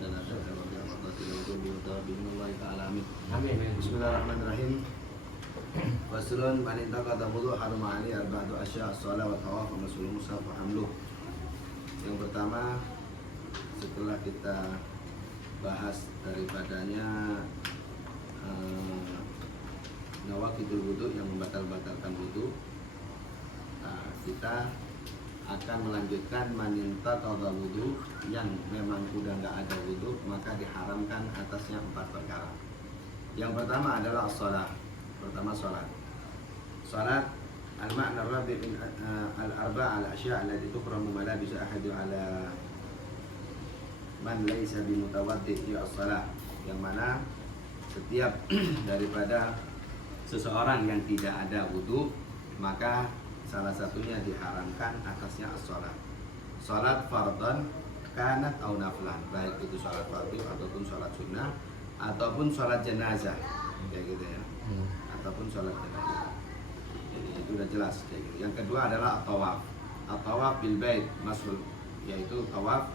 dan ada Amin. Bismillahirrahmanirrahim. Faslun man intaqada wudu harama ali arba'atu asya' as-shalah wa tawaf wa masul mushaf wa hamluh. Yang pertama, setelah kita bahas daripadanya nawaqidul wudu yang membatalkan wudu, kita akan melanjutkan maninta qadha wudu yang memang udah nggak ada wudu, maka diharamkan atasnya 4 perkara. Yang pertama adalah as-shalah. Pertama salat. Salat al-ma'na rabi' min al-arba' al-asya' allati tukramu malabis ahadu ala man laysa bimutawaddi' fi as-shalah, yang mana setiap daripada seseorang yang tidak ada wudu, maka salah satunya diharamkan atasnya as-shalah. Salat fardhan kanat au naflan, baik itu salat fardu ataupun salat sunnah ataupun salat jenazah, kayak gitu ya. Ataupun salat jenazah. Jadi itu udah jelas kayak gitu. Yang kedua adalah at-tawaf. At-tawaf bil bait masul, yaitu tawaf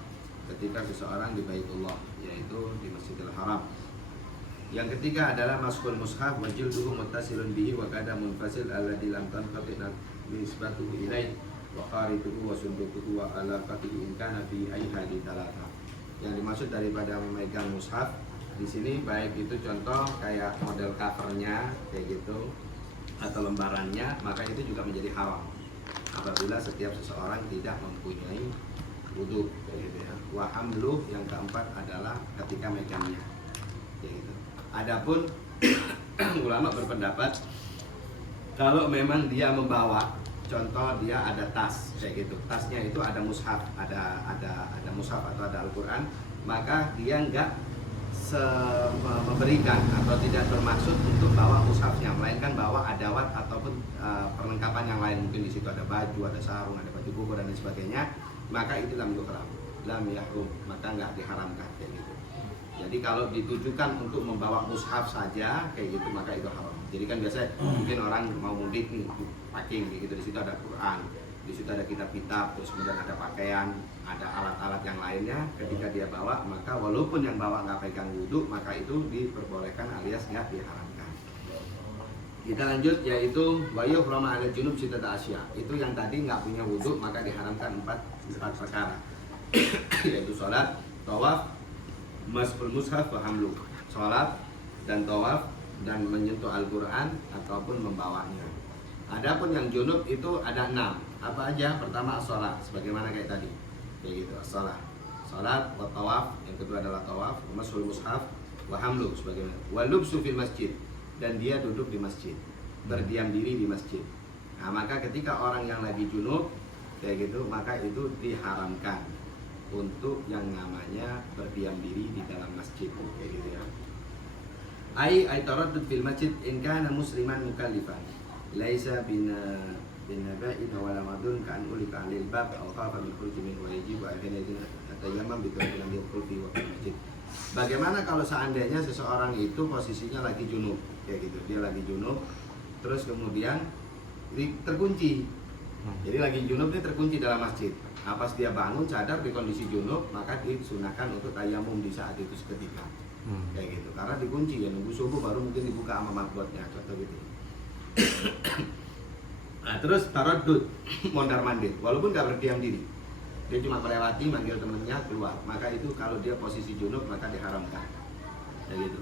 ketika seseorang di Baitullah, yaitu di Masjidil Haram. Yang ketiga adalah maskul mushaf wa jilduhu muttasilun bihi wa kada munfasil alladhi lam tanqati nisbatuhu ilaih wa qarituhu wa sunduquhu wa alaqatihi in kana fi ayhadi talata. Yang dimaksud daripada memegang mushaf di sini baik itu contoh kayak model covernya kayak gitu atau lembarannya, maka itu juga menjadi haram apabila setiap seseorang tidak mempunyai wudu kayak gitu ya. Wa hamluh, yang keempat adalah ketika megangnya kayak gitu. Adapun ulama berpendapat kalau memang dia membawa, contoh dia ada tas kayak gitu, tasnya itu ada mushaf, ada mushaf atau ada Al-Quran, maka dia enggak memberikan atau tidak bermaksud untuk bawa mushafnya, melainkan bawa adawat ataupun perlengkapan yang lain, mungkin di situ ada baju, ada sarung, ada baju koko dan lain sebagainya, maka itu lam yahrum, maka enggak diharamkan kayak gitu. Jadi kalau ditujukan untuk membawa mushaf saja kayak gitu, maka itu haram. Jadi kan biasanya mungkin orang mau mudik nih, packing gitu, di situ ada Quran, di situ ada kitab-kitab, terus kemudian ada pakaian, ada alat-alat yang lainnya. Ketika dia bawa, maka walaupun yang bawa nggak pegang wudhu, maka itu diperbolehkan alias nggak diharamkan. Kita lanjut, yaitu wayuh roma ala junub sitata asya. Itu yang tadi nggak punya wudhu, maka diharamkan 4 perkara, yaitu sholat, tawaf, masul mushaf wa hamluh. Sholat dan tawaf dan menyentuh Al-Quran ataupun membawanya. Adapun yang junub itu ada 6. Apa aja? Pertama as-shalah, sebagaimana kayak tadi kayak gitu, as-shalah, sholat, wa tawaf, yang kedua adalah tawaf, wa masul mushaf, wa hamluh, sebagaimana wa lubsu fil masjid, dan dia duduk di masjid, berdiam diri di masjid. Nah, maka ketika orang yang lagi junub kayak gitu, maka itu diharamkan untuk yang namanya berdiam diri di dalam masjid kayak gitu ya. Ai taraddud fil masjid in kana musliman mukallifan laisa binaba'in wa la madun kan ulika alil bab aw khafa min khuruj min wa yajib wa akhirnya atayammam bi tawfiq lam yadkhul fi waqti masjid. Bagaimana kalau seandainya seseorang itu posisinya lagi junub kayak gitu, dia lagi junub terus kemudian terkunci. Jadi lagi junub ini terkunci dalam masjid. Nah, pas dia bangun sadar di kondisi junub, maka disunahkan untuk tayamum di saat itu seketika. Kayak gitu. Karena dikunci ya, nunggu subuh baru mungkin dibuka sama marbotnya, contoh gitu. Nah, terus taraddud, mondar-mandir, walaupun gak berdiam diri. Dia cuma melewati, manggil temennya keluar. Maka itu kalau dia posisi junub maka diharamkan. Kayak gitu.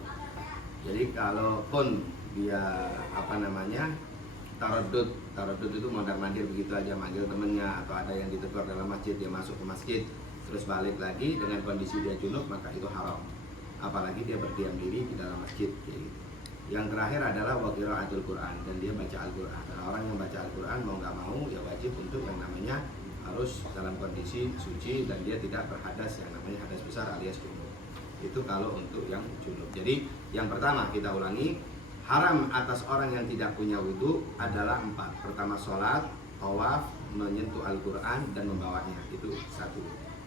Jadi kalaupun dia Taraddud itu mondar-mandir begitu aja, manggil temennya atau ada yang ditegur dalam masjid, dia masuk ke masjid terus balik lagi dengan kondisi dia junub, maka itu haram. Apalagi dia berdiam diri di dalam masjid kayak gitu. Yang terakhir adalah wa qiraatul Quran, dan dia baca Al-Quran. Dan orang yang baca Al-Quran mau nggak mau ya wajib untuk yang namanya harus dalam kondisi suci dan dia tidak berhadas, yang namanya hadas besar alias junub. Itu kalau untuk yang junub. Jadi yang pertama kita ulangi, haram atas orang yang tidak punya wudhu adalah 4. Pertama sholat, tawaf, menyentuh Al-Quran dan membawanya, itu 1.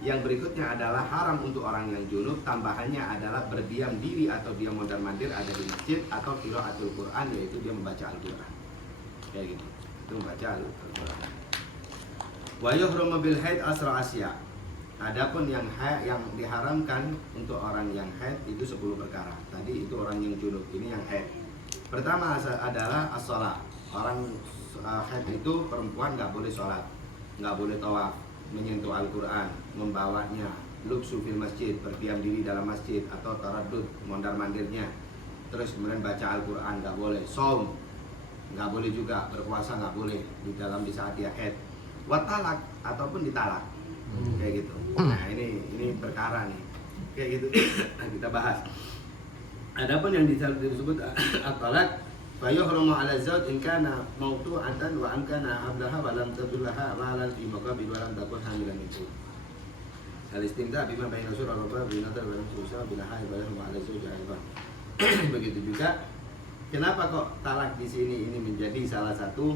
Yang berikutnya adalah haram untuk orang yang junub, tambahannya adalah berdiam diri atau dia mondar-mandir ada di masjid, atau qiraatul Quran, yaitu dia membaca Al-Quran kayak gitu, itu membaca Al-Quran. Wa yuhramu bil haid asra asya. Adapun yang diharamkan untuk orang yang haid itu 10 perkara. Tadi itu orang yang junub, ini yang haid. Pertama adalah as-shalah. Orang haid itu perempuan nggak boleh sholat, nggak boleh tawaf, menyentuh Al-Quran, membawanya, lubsu fil masjid, berdiam diri dalam masjid, atau taraddud, mondar-mandirnya. Terus kemudian baca Al-Quran nggak boleh, saum nggak boleh juga, berpuasa nggak boleh di saat dia haid. Watalak ataupun ditalak, kayak gitu. Nah ini perkara nih, kayak gitu. Kita bahas. Adapun yang disebut at-talak, fa yuhramu 'ala zawj in kana mawtu'atan wa an kana hablaha wa lam tadullaha malan fi maqabil wa lam takun hamilan itu. Al-istimta' bima baina surah wa binadar wa surah bila haid wa yuhramu 'ala zawj aidan. Begitu juga. Kenapa kok talak di sini ini menjadi salah satu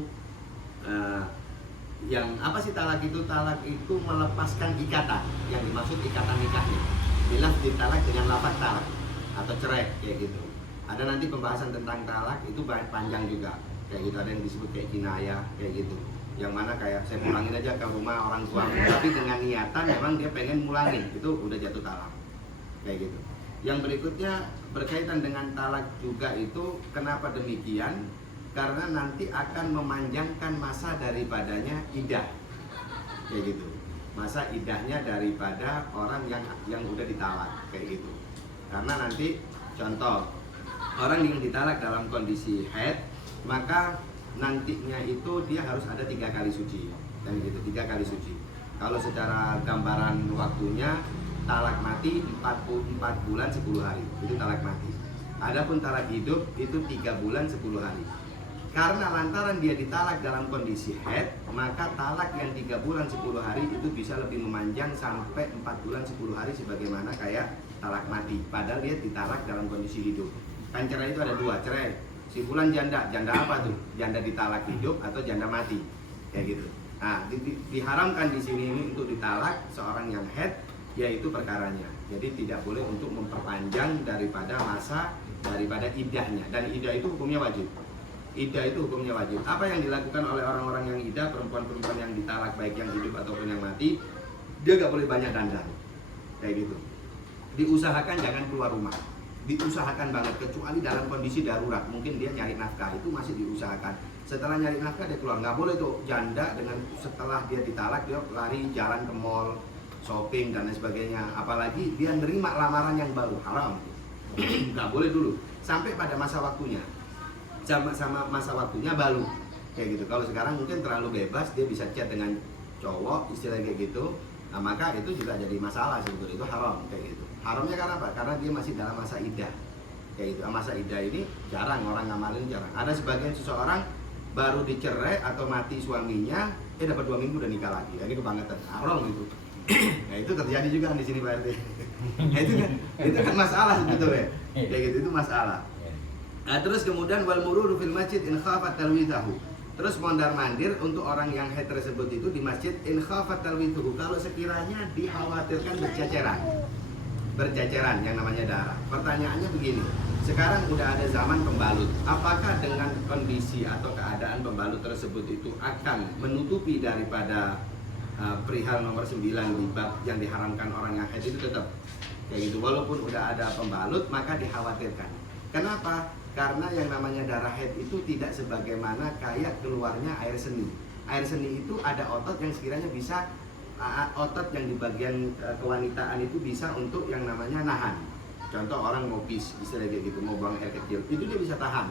yang apa sih talak itu? Talak itu melepaskan ikatan. Yang dimaksud ikatan nikahnya. Bila ditalak dengan lafaz talak atau cerai, kayak gitu. Ada nanti pembahasan tentang talak itu panjang juga. Kayak gitu, ada yang disebut kayak kinayah, kayak gitu. Yang mana kayak saya pulangin aja ke rumah orang tua, tapi dengan niatan memang dia pengen mulangin, itu udah jatuh talak. Kayak gitu. Yang berikutnya berkaitan dengan talak juga itu, kenapa demikian? Karena nanti akan memanjangkan masa daripadanya iddah, kayak gitu. Masa iddahnya daripada orang yang udah ditalak, kayak gitu. Karena nanti contoh orang yang ditalak dalam kondisi haid, maka nantinya itu dia harus ada 3 kali suci, dan gitu, 3 kali suci. Kalau secara gambaran waktunya, talak mati 44 bulan 10 hari, itu talak mati. Adapun talak hidup itu 3 bulan 10 hari. Karena lantaran dia ditalak dalam kondisi haid, maka talak yang 3 bulan 10 hari itu bisa lebih memanjang sampai 4 bulan 10 hari sebagaimana kayak talak mati. Padahal dia ditalak dalam kondisi hidup. Kan cerai itu ada 2, cerai si fulan janda apa tuh? Janda ditalak hidup atau janda mati, kayak gitu. Nah, diharamkan di sini ini untuk ditalak seorang yang haid, yaitu perkaranya. Jadi tidak boleh untuk memperpanjang daripada masa daripada iddahnya. Dan iddah itu hukumnya wajib. Iddah itu hukumnya wajib. Apa yang dilakukan oleh orang-orang yang iddah, perempuan-perempuan yang ditalak baik yang hidup ataupun yang mati, dia gak boleh banyak dandan, kayak gitu. Diusahakan jangan keluar rumah, diusahakan banget, kecuali dalam kondisi darurat. Mungkin dia nyari nafkah, itu masih diusahakan. Setelah nyari nafkah dia keluar, nggak boleh tuh janda dengan setelah dia ditalak dia lari jalan ke mall, shopping dan lain sebagainya. Apalagi dia nerima lamaran yang baru, haram. Nggak boleh dulu sampai pada masa waktunya, sama masa waktunya baru, kayak gitu. Kalau sekarang mungkin terlalu bebas, dia bisa chat dengan cowok istilahnya kayak gitu. Nah, maka itu juga jadi masalah sebetulnya, itu haram, kayak gitu. Haramnya karena apa? Karena dia masih dalam masa iddah, kayak gitu. Masa iddah ini jarang orang ngamalin, jarang. Ada sebagian seseorang baru dicerai atau mati suaminya, dapat 2 minggu udah nikah lagi. Ini kebangetan, haram itu. Nah itu terjadi juga di sini Pak RT. Nah, itu kan masalah sebetulnya, kayak gitu, itu masalah. Nah, terus kemudian wal mururu fil masjid in khafat talwithahu. Terus mondar-mandir untuk orang yang haid tersebut itu di masjid in khafat talwithahu, kalau sekiranya dikhawatirkan berceceran yang namanya darah. Pertanyaannya begini, sekarang udah ada zaman pembalut, apakah dengan kondisi atau keadaan pembalut tersebut itu akan menutupi daripada perihal nomor 9 di bab yang diharamkan orang yang haid itu tetap kayak gitu, walaupun udah ada pembalut maka dikhawatirkan. Kenapa? Karena yang namanya darah haid itu tidak sebagaimana kayak keluarnya air seni. Air seni itu ada otot yang sekiranya bisa, otot yang di bagian kewanitaan itu bisa untuk yang namanya nahan. Contoh orang mau pis, istilah kayak gitu, mau buang air kecil, itu dia bisa tahan,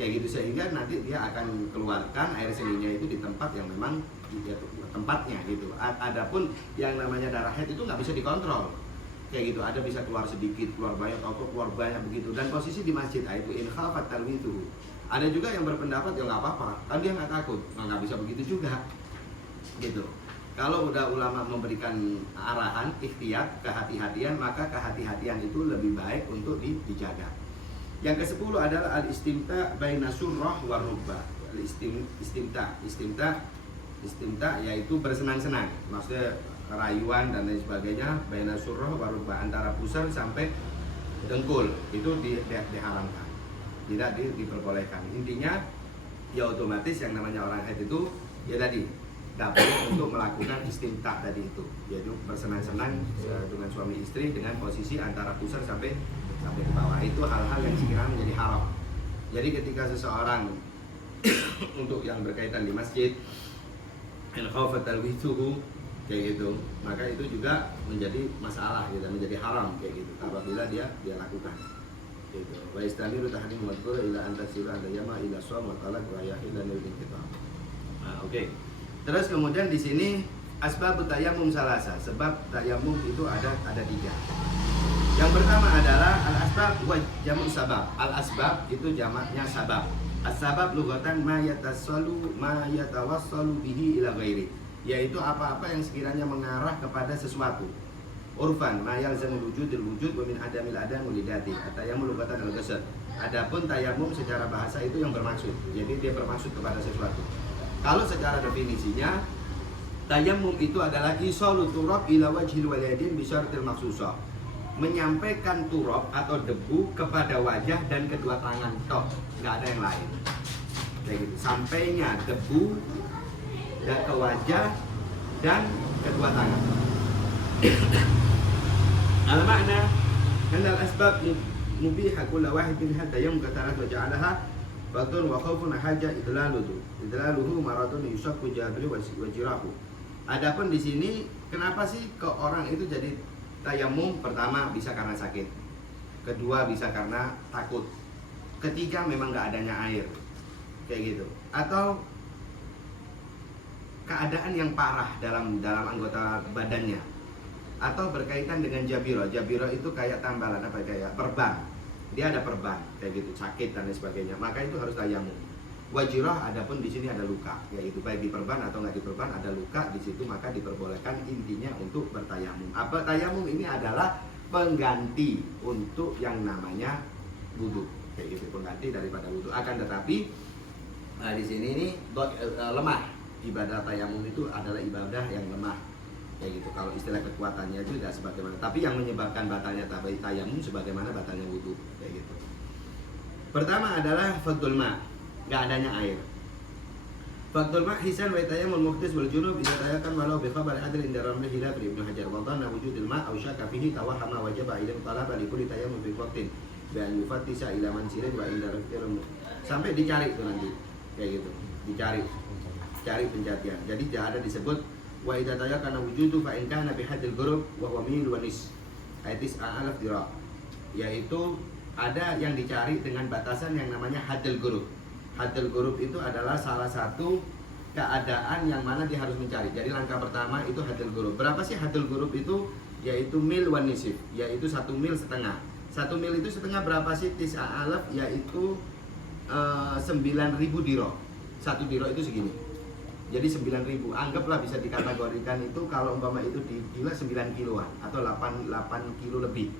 kayak gitu, sehingga nanti dia akan keluarkan air seninya itu di tempat yang memang tempatnya gitu. Adapun yang namanya darah haid itu nggak bisa dikontrol, kayak gitu, ada bisa keluar sedikit, keluar banyak, atau keluar banyak begitu. Dan posisi di masjid itu in khafat talwithu. Ada juga yang berpendapat ya nggak apa-apa, kan dia nggak takut, nggak bisa begitu juga, gitu. Kalau udah ulama memberikan arahan, ikhtiyat, kehati-hatian, maka kehati-hatian itu lebih baik untuk dijaga. Yang ke-10 adalah al-istimta baina surrah wa rubba. Istimta yaitu bersenang-senang, maksudnya rayuan dan lain sebagainya, baina surrah wa rubba, antara pusar sampai dengkul, itu diharamkan, tidak diperbolehkan. Intinya ya otomatis yang namanya orang haid itu ya tadi tidak boleh untuk melakukan istimta tadi itu, yaitu bersenang-senang dengan suami istri dengan posisi antara pusar sampai ke bawah. Itu hal-hal yang sekiranya menjadi haram. Jadi ketika seseorang untuk yang berkaitan di masjid in khawfa talwithuhu kayak gitu, maka itu juga menjadi masalah gitu, menjadi haram kayak gitu apabila dia lakukan gitu. Wa istamiru tahrim wadhkur ila anta sira anta yama ila shawm wa talaq wa yahilla lil kitab. Nah, oke. Terus kemudian di sini asbab tayammum salasa. Sebab tayammum itu ada 3. Yang pertama adalah al-asbab wa jamu sabab. Al-asbab itu jamaknya sabab. As-sabab lughatan ma yatawassalu bihi ila ghairi, yaitu apa-apa yang sekiranya mengarah kepada sesuatu. Urfan ma yalzamul wujudil wujud wa min adamil adam mulidati. Tayammum lughatan al-ghasl. Adapun tayammum secara bahasa itu yang bermaksud. Jadi dia bermaksud kepada sesuatu. Kalau secara definisinya, tayammum itu adalah isalu turab ila wajhil walidin bi syartil maksusah. Menyampaikan turab atau debu kepada wajah dan kedua tangan tok, nggak ada yang lain. Kayak gitu. Sampainya debu dan ke wajah dan kedua tangan. Al-makna anna al-asbab mubiha kulla wahid minha tayammum katarat wa ja'alaha batun wa khawfun haja idlaluhu maradun yusakku jabri wa jirahu. Adapun di sini kenapa sih ke orang itu jadi tayammum? Pertama bisa karena sakit, kedua bisa karena takut, ketiga memang nggak adanya air kayak gitu, atau keadaan yang parah dalam anggota badannya, atau berkaitan dengan jabiro. Jabiro itu kayak tambalan kayak perban, dia ada perban kayak gitu, sakit dan lain sebagainya, maka itu harus tayammum. Wajirah adapun di sini ada luka, yaitu baik di perban atau nggak di perban ada luka di situ, maka diperbolehkan intinya untuk bertayamum. Apa tayamum ini adalah pengganti untuk yang namanya wudu, kayak gitu, pengganti daripada wudu. Akan tetapi di sini ini lemah. Ibadah tayamum itu adalah ibadah yang lemah, kayak gitu. Kalau istilah kekuatannya itu tidak sebagaimana, tapi yang menyebabkan batalnya tayamum sebagaimana batalnya wudu, kayak gitu. Pertama adalah fadlul ma, nggak adanya air. Fadlul ma hisan wa tayammul muhtis wal junub idza tayakan walau bi khabar adl inda ramli hilaf ibnu hajar wa dhanna wujudil ma aw syaka fihi tawahama wajaba ilm talaba li kulli tayammum fi waqtin bi an yufattisa ila mansilin wa inda rafiqil sampai dicari itu nanti kayak gitu, cari pencarian. Jadi tidak ada disebut wa idza tayakkana wujudu fa in kana bi hadil ghurub wa huwa mil wa nis aitis alaf dira, yaitu ada yang dicari dengan batasan yang namanya hadil ghurub. Hadil ghurub itu adalah salah satu keadaan yang mana dia harus mencari. Jadi langkah pertama itu hadil ghurub. Berapa sih hadil ghurub itu? Yaitu mil wa nisif, yaitu 1 mil setengah. 1 mil itu setengah berapa sih? Tis alaf, yaitu 9.000 diro. 1 diro itu segini. Jadi 9.000, anggaplah bisa dikategorikan itu kalau umpama itu dikila 9 kiloan atau 8 kilo lebih.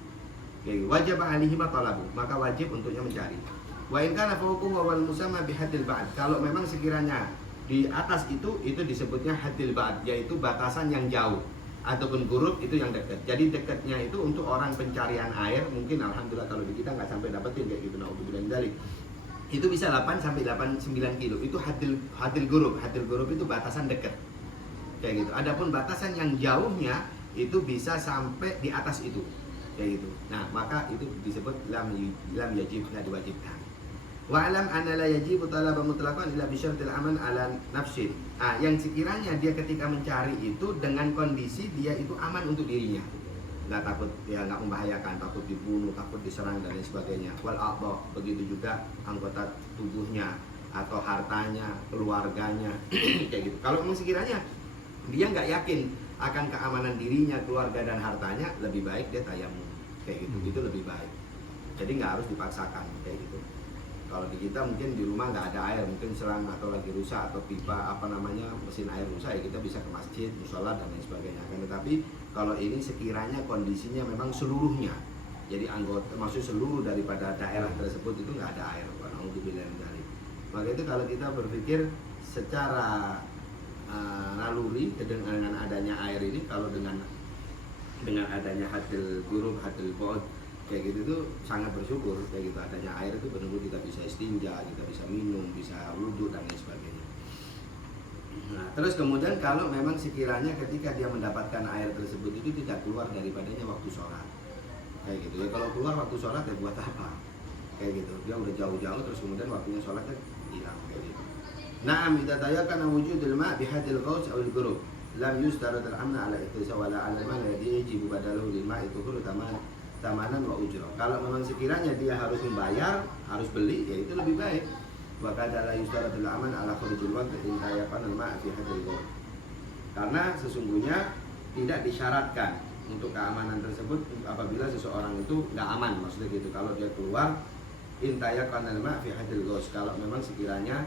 Wajib alihi matalabu, maka wajib untuknya mencari. Wa in kana fawqahu wal musamma bihadil ba'd. Kalau memang sekiranya di atas itu disebutnya hadil ba'd, yaitu batasan yang jauh, ataupun gurub itu yang dekat. Jadi dekatnya itu untuk orang pencarian air, mungkin alhamdulillah kalau di kita nggak sampai dapetin kayak gitu, naudzubillah min dzalik. Itu bisa 8 sampai 9 kilo. Itu hadil gurub. Hadil gurub itu batasan dekat. Kayak gitu. Adapun batasan yang jauhnya itu bisa sampai di atas itu. Kayak gitu. Nah, maka itu disebut lam yajib, enggak diwajibkan. Wa alam anna la yajibu talaba mutlaqan illa bi syartil aman ala nafsin. Yang sekiranya dia ketika mencari itu dengan kondisi dia itu aman untuk dirinya. Nggak takut, ya nggak membahayakan, takut dibunuh, takut diserang dan lain sebagainya. Wal aqba, begitu juga anggota tubuhnya atau hartanya, keluarganya, kayak gitu. Kalau memang sekiranya dia nggak yakin akan keamanan dirinya, keluarga dan hartanya, lebih baik dia tayamum, kayak gitu. Itu lebih baik. Jadi nggak harus dipaksakan, kayak gitu. Kalau di kita mungkin di rumah nggak ada air, mungkin serang atau lagi rusak atau pipa mesin air rusak, ya kita bisa ke masjid, musola dan lain sebagainya. Tetapi kalau ini sekiranya kondisinya memang seluruhnya, jadi anggota maksud seluruh daripada daerah tersebut itu nggak ada air, maka itu kalau kita berpikir secara naluri dengan adanya air ini, kalau dengan adanya hadil gurub, hadil bod kayak gitu tuh sangat bersyukur, kayak gitu adanya air itu benar-benar kita bisa istinja, kita bisa minum, bisa wudhu dan lain sebagainya. Nah, terus kemudian kalau memang sekiranya ketika dia mendapatkan air tersebut itu tidak keluar daripadanya waktu sholat, kayak gitu ya. Kalau keluar waktu sholat ya buat apa? Kayak gitu. Dia udah jauh-jauh terus kemudian waktunya sholatnya hilang kayak gitu. Na'am idza tayakkana wujudul ma' bihadil ghaus aw al-ghurub lam yustarad al-amna ala ittisa wala ala man yajibu badalahu lil ma'i tuhur tamanan wa ujra. Kalau memang sekiranya dia harus membayar, harus beli, ya itu lebih baik. Wa kadza la yustaradul aman ala khurujil waqti in tayakkana al-ma' fi hadil ghaus. Karena sesungguhnya tidak disyaratkan untuk keamanan tersebut apabila seseorang itu nggak aman, maksudnya gitu. Kalau dia keluar intaya kanalma fi hadil ghaus, kalau memang sekiranya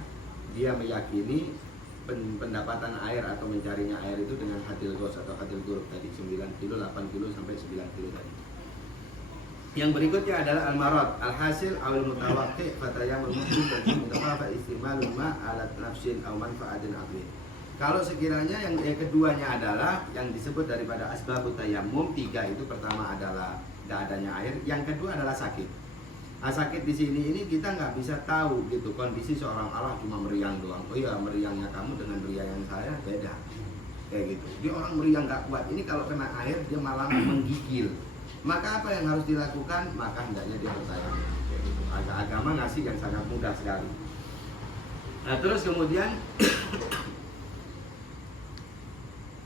dia meyakini pendapatan air atau mencarinya air itu dengan hadil ghaus atau hadil ghurub tadi 9 kilo, 8 kilo sampai 9 kilo tadi. Yang berikutnya adalah al-marad, al-hasil awal mutawaqqi fatayamul muslim dan mutawafa istimalul ma alat nafsin aw manfaatin aqli. Kalau sekiranya yang keduanya adalah yang disebut daripada asbabut tayammum, 3 itu pertama adalah tidak adanya air, yang kedua adalah sakit. Nah, sakit di sini ini kita nggak bisa tahu gitu kondisi seorang Allah cuma meriang doang. Oh iya, meriangnya kamu dengan meriang yang saya beda, kayak gitu. Dia orang meriang nggak kuat, ini kalau kena air dia malah menggigil. Maka apa yang harus dilakukan? Maka hendaknya dia bertayamum, kayak gitu. Agama ngasih yang sangat mudah sekali. Nah terus kemudian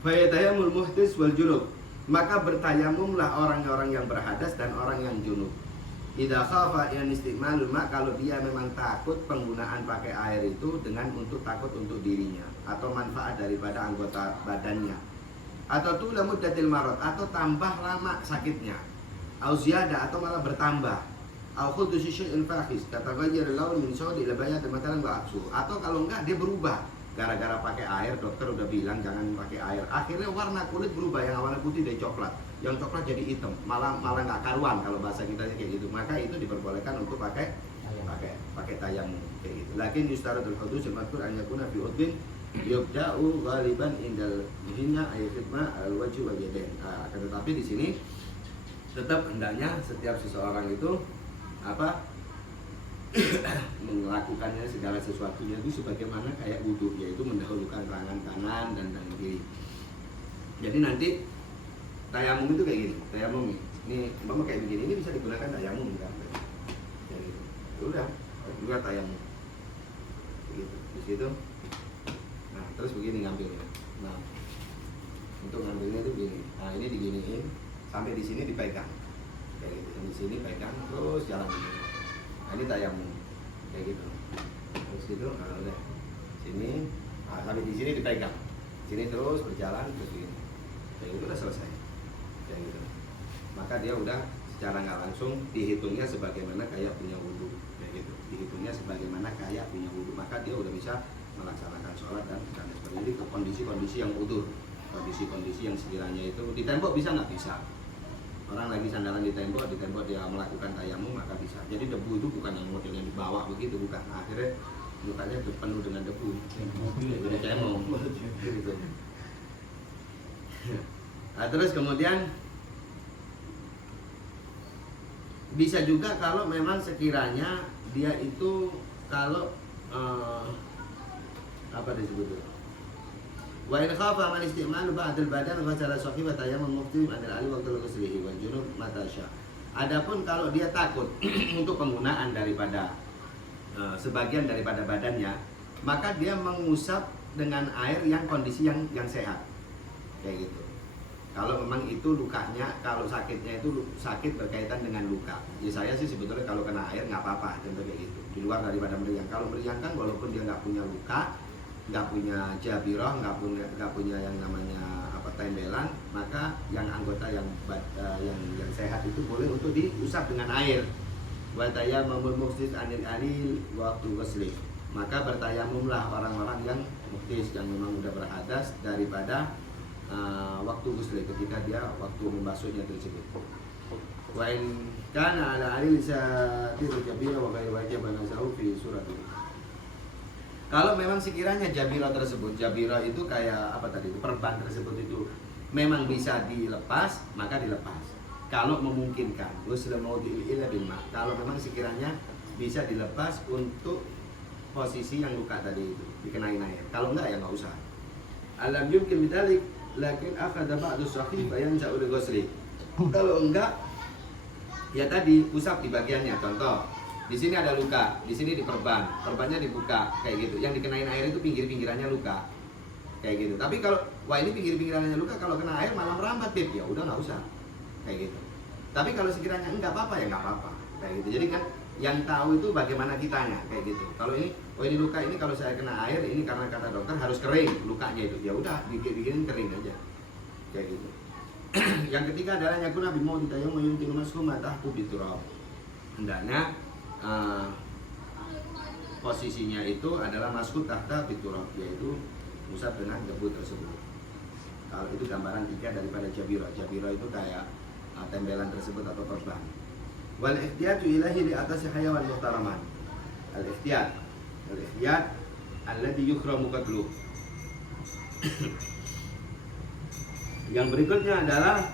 fayatayamul muhdis wal junub, maka bertayamumlah orang-orang yang berhadas dan orang yang junub. Idza khafa an istimalul ma, kalau dia memang takut penggunaan pakai air itu dengan takut untuk dirinya atau manfaat daripada anggota badannya, atau tu lamuddatil marad, atau tambah lama sakitnya, au ziyada, atau malah bertambah, au khudusi syai'in fakhis tataghayyar laun min sawdi ila bayad matalan wa absu, atau kalau enggak dia berubah gara-gara pakai air. Dokter udah bilang jangan pakai air, akhirnya warna kulit berubah, yang awalnya putih dari coklat, yang coklat jadi hitam, malah nggak karuan kalau bahasa kita kayak gitu. Maka itu diperbolehkan untuk pakai tayamum kayak gitu. Lakin yustaradul hudus al-madhkur an yakuna fi udbin yubda'u ghaliban indal hinna ay khidma al-wajhi wal yadain. Akan tetapi di sini tetap hendaknya setiap seseorang itu melakukannya segala sesuatunya itu sebagaimana kayak wudhu, yaitu mendahulukan tangan kanan dan tangan kiri. Jadi nanti tayamum itu kayak gini, tayamum ini umpama kayak begini, ini bisa digunakan tayamum kan? Jadi udah juga tayamum, begitu. Di situ, nah terus begini ngambilnya. Nah untuk ngambilnya itu begini. Nah ini diginiin sampai di sini dipegang, kayak gitu. Di sini pegang terus jalan begini. Nah, ini tayamum kayak gitu. Terus gitu, nah udah sini, nah, sampai di sini dipegang, sini terus berjalan terus begini. Kayak gitu udah selesai. Kayak gitu. Maka dia udah secara nggak langsung dihitungnya sebagaimana kayak punya wudhu, kayak gitu. Dihitungnya sebagaimana kayak punya wudhu, maka dia udah bisa melaksanakan sholat dan sebagainya. Jadi ke kondisi-kondisi yang utuh, kondisi-kondisi yang sekiranya itu di tembok bisa nggak bisa. Orang lagi sandaran di tembok dia melakukan tayamum maka bisa. Jadi debu itu bukan yang modelnya dibawa begitu, bukan. Nah, akhirnya mukanya penuh dengan debu. Jadi cemong. Gitu. Nah, terus kemudian bisa juga kalau memang sekiranya dia itu kalau apa disebut? Wa in khafa man isti'malu ba'dal badan ghasala sahih wa tayammum mufti an al-ali wa ghuslihi wal junub matasya. Adapun kalau dia takut untuk penggunaan daripada sebagian daripada badannya, maka dia mengusap dengan air yang kondisi yang sehat. Kayak gitu. Kalau memang itu lukanya, kalau sakitnya itu sakit berkaitan dengan luka. Ya saya sih sebetulnya kalau kena air nggak apa-apa, contoh kayak gitu. Di luar daripada meriang. Kalau meriang kan walaupun dia nggak punya luka, nggak punya jabirah, nggak punya yang namanya tembelan, maka yang anggota yang sehat itu boleh untuk diusap dengan air. Wa tayammumul muhtis anil alil waktu ghusli. Maka bertayamumlah orang-orang yang muhtis, yang memang udah berhadas daripada waktu ghusli, ketika dia waktu membasuhnya tersebut. Wa in kana ala alil satir jabira wa ghairu wajib nasahu fi surat. Kalau memang sekiranya jabira tersebut, jabira itu kayak apa tadi, perban tersebut itu memang bisa dilepas, maka dilepas. Kalau memungkinkan, kalau memang sekiranya bisa dilepas untuk posisi yang luka tadi itu, dikenain air. Kalau enggak ya nggak usah. alam yumkin bidzalik lakin akhadha ba'du sahih fayanza'u li ghusli. Kalau enggak, ya tadi usap di bagiannya. Contoh, di sini ada luka, di sini diperban, perbannya dibuka kayak gitu. Yang dikenain air itu pinggir-pinggirannya luka. Kayak gitu. Tapi kalau wah ini pinggir-pinggirannya luka, kalau kena air malah merambat, Bib. Ya udah nggak usah. Kayak gitu. Tapi kalau sekiranya enggak apa-apa ya nggak apa-apa. Kayak gitu. Jadi kan yang tahu itu bagaimana kitanya kayak gitu. Kalau ini, oh ini luka ini kalau saya kena air ini karena kata dokter harus kering lukanya itu. Ya udah bikin kering aja. Kayak gitu. Yang ketiga adalah yakuna bimau ditayang yumkinu mashu matahtu biturab. Hendaknya posisinya itu adalah mashu tahta biturab, yaitu musab dengan debu tersebut. Kalau itu gambaran 3 daripada jabira. Jabira itu kayak tembelan tersebut atau perban. Wal ihtiyatu ilahi li atasi hayawan muhtaraman. Al ihtiyat alladhi yukhramu qatluh. Yang berikutnya adalah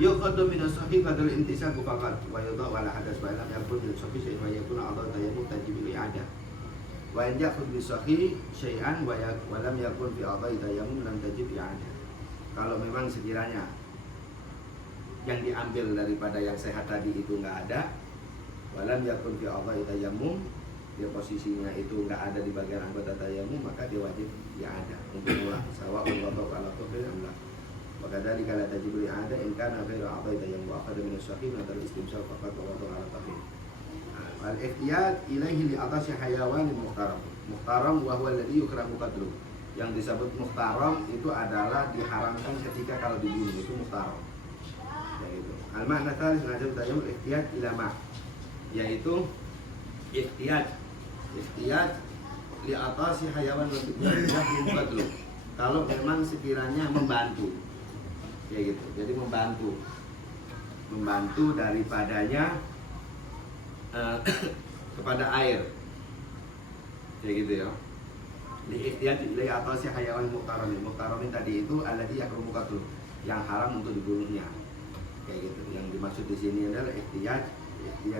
yuqaddu min as-sahih qadar intisaku faqat wa yudha wala hadas wa lam yakun min as-sahih shay'an wa yakuna adha tayammum tajib al-i'adah. Wa in ya'khudh bi sahih syai'an wa lam yakun fi adha tayammum lam tajib i'adah. Kalau memang sekiranya yang diambil daripada yang sehat tadi itu enggak ada, walam yakun fi adha tayammum, dia posisinya itu enggak ada di bagian anggota tayammum, maka dia wajib ya ada untuk ulang sawa'un wa ala tuhri amla. Maka dari kala tajib ada in kana ghairu adha tayammum wa akhadha min as-sahih wa al istimsal faqat wa ala tuhri. Al-ihtiyat ilaihi li atasi hayawan muhtaram wa huwa alladhi yukramu qatluh. Yang disebut muhtaram itu adalah diharamkan ketika kalau dibunuh, itu muhtaram. Yaitu al-makna tsalis najam tayammum ihtiyat ila ma, yaitu ihtiyat li atasi hayawan qatluh. Kalau memang sekiranya membantu, ya gitu. Jadi membantu daripadanya kepada air, kayak gitu ya. Li ihtiyat li atasi hayawan muhtaramin tadi itu alladhi yakrumu qatluh, yang haram untuk dibunuhnya, kayak gitu. Yang dimaksud di sini adalah ihtiyat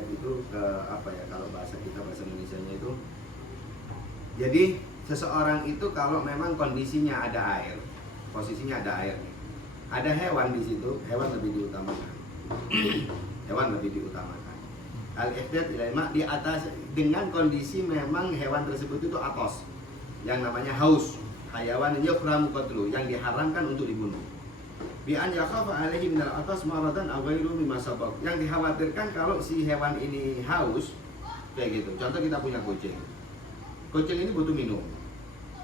itu ke apa ya, kalau bahasa kita, bahasa Indonesianya itu, jadi seseorang itu kalau memang kondisinya ada air, posisinya ada air, ada hewan di situ, hewan lebih diutamakan. Al-ihtiyat ilaihi di atas, dengan kondisi memang hewan tersebut itu atos, yang namanya haus, hayawan yukhramu qatluh, yang diharamkan untuk dibunuh. Bi an yakhafa alaihi minal atas maradan aw ghairu mimma sabaq, yang dikhawatirkan kalau si hewan ini haus, kayak gitu. Contoh kita punya kucing ini butuh minum,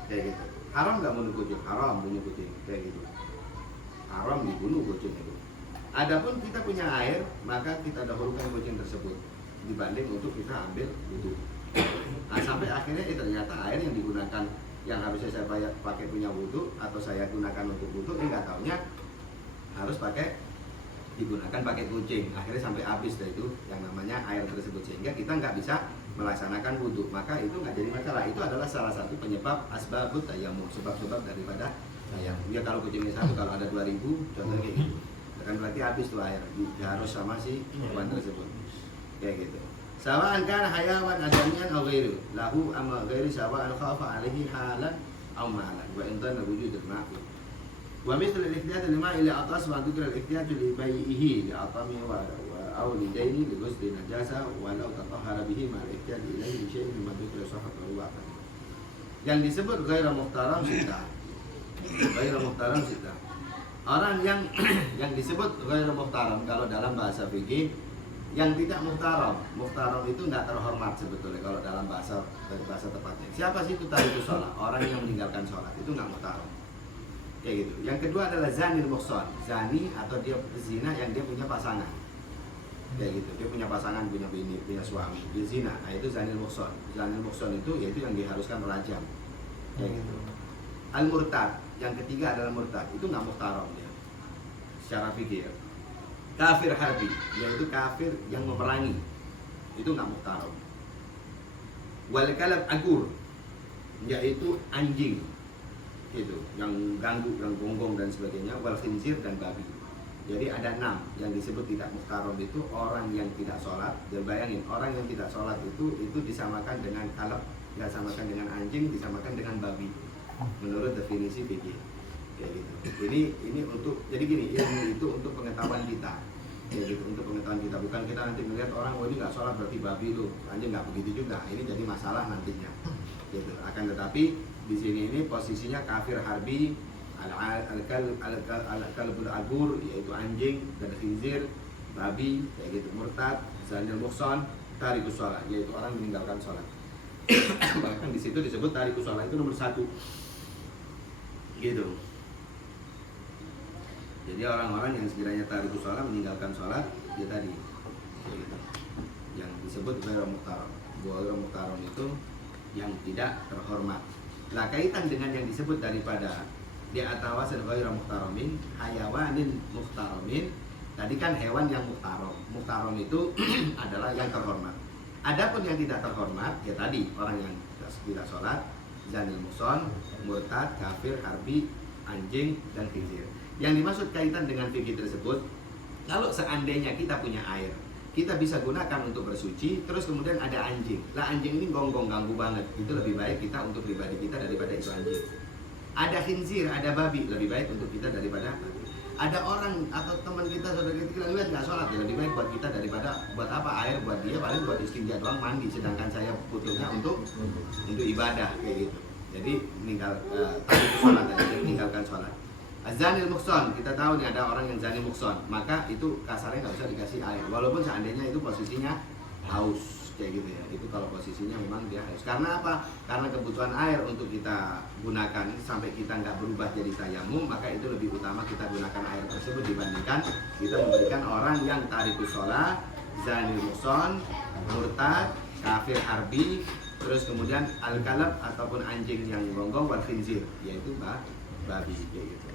kayak gitu. Haram nggak bunuh kucing? Haram bunuh kucing, kayak gitu. Haram dibunuh kucing itu. Adapun kita punya air, maka kita dahulukan kucing tersebut dibanding untuk kita ambil wudu. Nah, sampai akhirnya ternyata air yang digunakan, yang harusnya saya pakai punya wudu atau saya gunakan untuk wudu, nggak taunya harus digunakan pakai kucing. Akhirnya sampai habis deh itu yang namanya air tersebut, sehingga kita nggak bisa melaksanakan wudu. Maka itu nggak jadi masalah. Itu adalah salah satu penyebab asbabut tayammum, sebab-sebab daripada tayammum. Ya kalau kucingnya satu, kalau ada 2000 contohnya kayak gitu, kan berarti habis tuh air, harus sama si hewan tersebut, kayak gitu. Sawa'an kana hayawan adamian aw ghairu lahu amma ghairi sawa'an khafa alaihi halan aw malan wa in dhanna wujud al-ma'qul. Wa mithl al-ihtiyat lima ila atas wa dhikr al-ihtiyat li bai'ihi li atami wa aw li daini li ghusli najasa wa law tatahhara bihi ma al-ihtiyat ilayhi syai'un mimma dhikra sahhat wa waqat. Yang disebut ghairu muhtaram sita. Orang yang disebut ghairu muhtaram kalau dalam bahasa fikih, yang tidak muhtaram itu nggak terhormat sebetulnya kalau dalam bahasa tepatnya. Siapa sih itu tariku sholat? Orang yang meninggalkan sholat itu nggak muhtaram, kayak gitu. Yang kedua adalah zanil muhsan, zani atau dia zina yang dia punya pasangan, kayak gitu. Dia punya pasangan, punya bini, punya suami, dia zina. Nah itu zanil muhsan. Zanil muhsan itu yaitu yang diharuskan rajam, kayak gitu. Al murtad, yang ketiga adalah murtad, itu nggak muhtaram dia secara fikih ya. Kafir harbi, yaitu kafir yang memerangi, itu nggak muhtaram. Wal kalab agur, yaitu anjing, gitu, yang ganggu, yang gonggong dan sebagainya. Wal khinzir dan babi. Jadi ada 6 yang disebut tidak muhtaram itu orang yang tidak sholat. Dan bayangin, orang yang tidak sholat itu disamakan dengan kalab, nggak samakan dengan anjing, disamakan dengan babi. menurut definisi fikih kayak gitu. Ini untuk jadi gini, ilmu itu untuk pengetahuan kita kayak gitu, untuk pengetahuan kita, bukan kita nanti melihat orang ini nggak sholat berarti babi lu anjing, nggak begitu juga. Ini jadi masalah nantinya gitu. Akan tetapi di sini ini posisinya kafir harbi, al-kalbul agur yaitu anjing, dan khinzir babi kayak gitu, murtad, zanil muhson, tarikus sholat yaitu orang meninggalkan sholat. Bahkan di situ disebut tarikus sholat itu nomor 1 gitu. Jadi orang-orang yang sekiranya tarikus sholat, meninggalkan sholat, dia tadi kayak gitu, yang disebut ghairu muhtaram. Ghairu muhtaram itu yang tidak terhormat. Nah, kaitan dengan yang disebut daripada di atawasan ghairu muhtaramin, hayawanin muhtaramin. Tadi kan hewan yang muhtaram. Muhtaram itu adalah yang terhormat. Adapun yang tidak terhormat, ya tadi orang yang tidak sholat, zanil muhson, murtad, kafir, harbi, anjing, dan khinzir. Yang dimaksud kaitan dengan fikih tersebut, kalau seandainya kita punya air, kita bisa gunakan untuk bersuci, terus kemudian ada anjing. Lah anjing ini gonggong ganggu banget. Itu lebih baik kita untuk pribadi kita daripada itu anjing. Ada khinzir, ada babi, lebih baik untuk kita daripada babi. Ada orang atau teman kita, saudara kita lihat nggak sholat, ya lebih baik buat kita daripada buat apa air buat dia, paling buat istinja doang, mandi, sedangkan saya butuhnya untuk ibadah kayak gitu. Jadi meninggal tadi sholat aja, meninggalkan sholat. Zanil muhson, kita tahu nih ada orang yang zanil muhson, maka itu kasarnya nggak usah dikasih air, walaupun seandainya itu posisinya haus kayak gitu ya. Itu kalau posisinya memang dia haus. Karena apa? Karena kebutuhan air untuk kita gunakan sampai kita nggak berubah jadi tayamum, maka itu lebih utama kita gunakan air tersebut dibandingkan kita memberikan orang yang tarikus sholat, zanil muhson, murtad, kafir harbi, terus kemudian al-kalab ataupun anjing yang gonggong, wal khinzir yaitu babi kayak gitu.